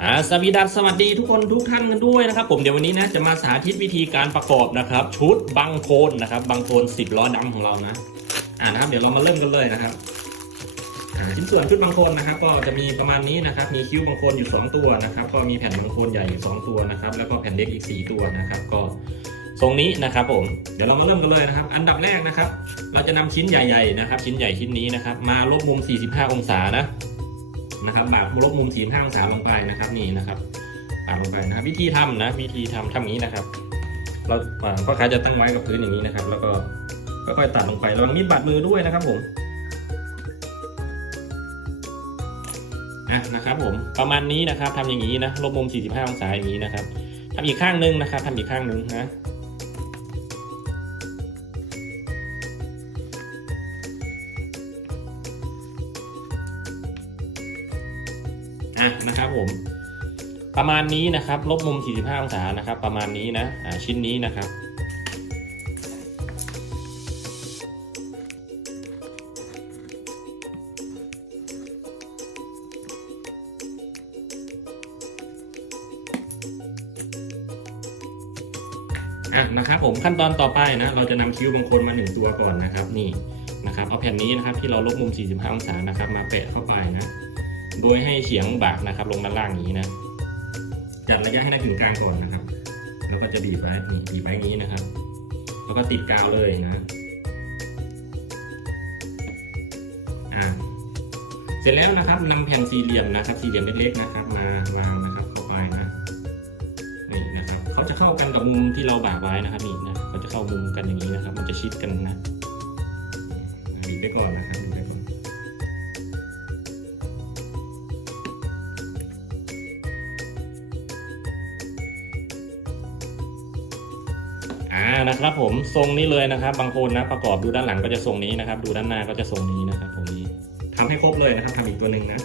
อ่าสวีดัสสวัสดีทุกคนทุกท่านกันด้วยนะครับ ผมเดี๋ยววันนี้นะจะมาสาธิตวิธีการประกอบนะครับ ชุดบังโคลนนะครับ บังโคลน10ล้อดำของเรานะ อ่านะครับเดี๋ยวเรามาเริ่มกันเลยนะครับชิ้นส่วนชุดบังโคลนนะครับ ก็จะมีประมาณนี้นะครับ มีคิ้วบังโคลนอยู่ 2 ตัวนะครับ ก็มีแผ่นบังโคลนใหญ่อยู่ 2 ตัวนะครับ แล้วก็แผ่นเล็กอีก 4 ตัวนะครับ ก็ทรงนี้นะครับผม เดี๋ยวเรามาเริ่มกันเลยนะครับ อันดับแรกนะครับ เราจะนำชิ้นใหญ่ ๆ นะครับ ชิ้นใหญ่ชิ้นนี้นะครับ มาลบมุม 45 องศานะ นะครับบากลบมุมสี่ห้าองศาลงไปนะครับนี่นะครับปาดลงไปนะครับ วิธีทำนะ วิธีทำทำอย่างนี้นะครับ เราพ่อค้าจะตั้งไว้กับพื้นอย่างนี้นะครับ แล้วก็ค่อยๆตัดลงไประวังมีดบาดมือด้วยนะครับผมอะนะครับผมประมาณนี้นะครับทำอย่างนี้นะลบมุม 45 องศาอย่างนี้นะครับทำอีกข้างนึงนะครับทำอีกข้างนึงนะ อะนะครับผม ประมาณนี้นะครับ ลบมุม 45 องศานะครับ ประมาณนี้นะอ่าชิ้นนี้นะครับอะนะครับผมขั้นตอนต่อไปนะเราจะนำคิ้วบางคนมาหนึ่งตัวก่อนนะครับนี่นะครับเอาแผ่นนี้นะครับที่เราลบมุม 45 องศานะครับมาแปะเข้าไปนะ โดยให้เฉียงบากนะครับ ลงด้านล่างอย่างนี้นะ จัดระยะให้ได้ถึงกลางก่อนนะครับ แล้วก็จะบีบไว้นี่บีบไว้อย่างนี้นะครับ แล้วก็ติดกาวเลยนะ อ่า เสร็จแล้วนะครับนำแผ่นสี่เหลี่ยมนะครับ สี่เหลี่ยมเล็กๆนะครับ มาวางนะครับเข้าไปนะ นี่นะครับ เขาจะเข้ากันกับมุมที่เราบากไว้นะครับนี่นะ เขาจะเข้ามุมกันอย่างนี้นะครับ มันจะชิดกันนะบีบไปก่อนนะครับ นอ่านะครับผมทรงนี้เลยนะครับ บางคนนะประกอบดูด้านหลังก็จะทรงนี้นะครับ ดูด้านหน้าก็จะทรงนี้นะครับผมนี้ทำให้ครบเลยนะครับทำอีกตัวหนึ่งนะ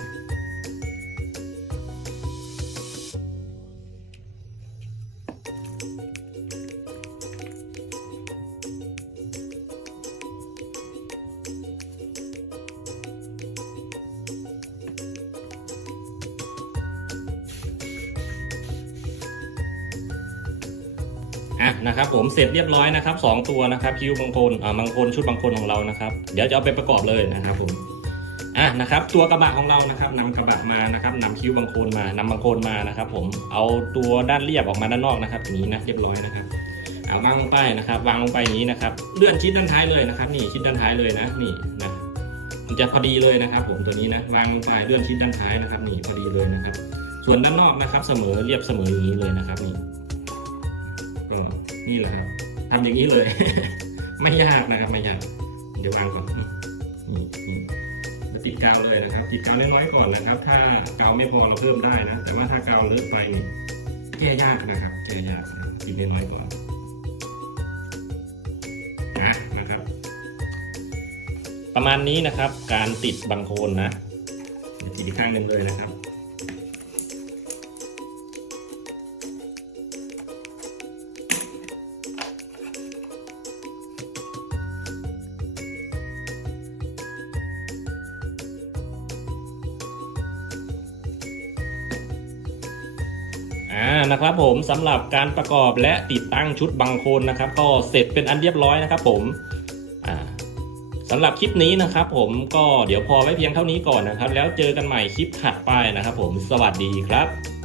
อะนะครับผมเสร็จเรียบร้อยนะครับสองตัวนะครับคิ้วบางคนอ่าบางคนชุดบางคนของเรานะครับ เดี๋ยวจะเอาไปประกอบเลยนะครับผมอะนะครับ ตัวกระบะของเรานะครับนำกระบะมานะครับนำคิ้วบางคนมานำบางคนมานะครับ ผมเอาตัวด้านเรียบออกมาด้านนอกนะครับอย่างนี้นะเรียบร้อยนะครับเอาวางลงไปนะครับ วางลงไปนี้นะครับ เลื่อนชิดด้านท้ายเลยนะครับ นี่ชิดด้านท้ายเลยนะนี่นะมันจะพอดีเลยนะครับ ผมตัวนี้นะวางลงไปเลื่อนชิดด้านท้ายนะครับ นี่พอดีเลยนะครับ ส่วนด้านนอกนะครับ เสมอเรียบเสมออย่างนี้เลยนะครับนี่ ก็นี่แหละครับทำอย่างนี้เลย ไม่ยากนะครับไม่ยากเดี๋ยววางก่อนนี่มาติดกาวเลยนะครับ ติดกาวน้อยๆก่อนนะครับ ถ้ากาวไม่พอเราเพิ่มได้นะ แต่ว่าถ้ากาวเลอะไปนี่แก้ยากนะครับแก้ยากติดเล็กน้อยก่อนนะนะครับ ประมาณนี้นะครับ การติดบังโคนนะติดอีกข้างหนึ่งเลยนะครับ อ่านะครับผมสำหรับการประกอบและติดตั้งชุดบังโคลนนะครับ ก็เสร็จเป็นอันเรียบร้อยนะครับ ผมอ่าสำหรับคลิปนี้นะครับ ผมก็เดี๋ยวพอไว้เพียงเท่านี้ก่อนนะครับ แล้วเจอกันใหม่คลิปถัดไปนะครับ ผมสวัสดีครับ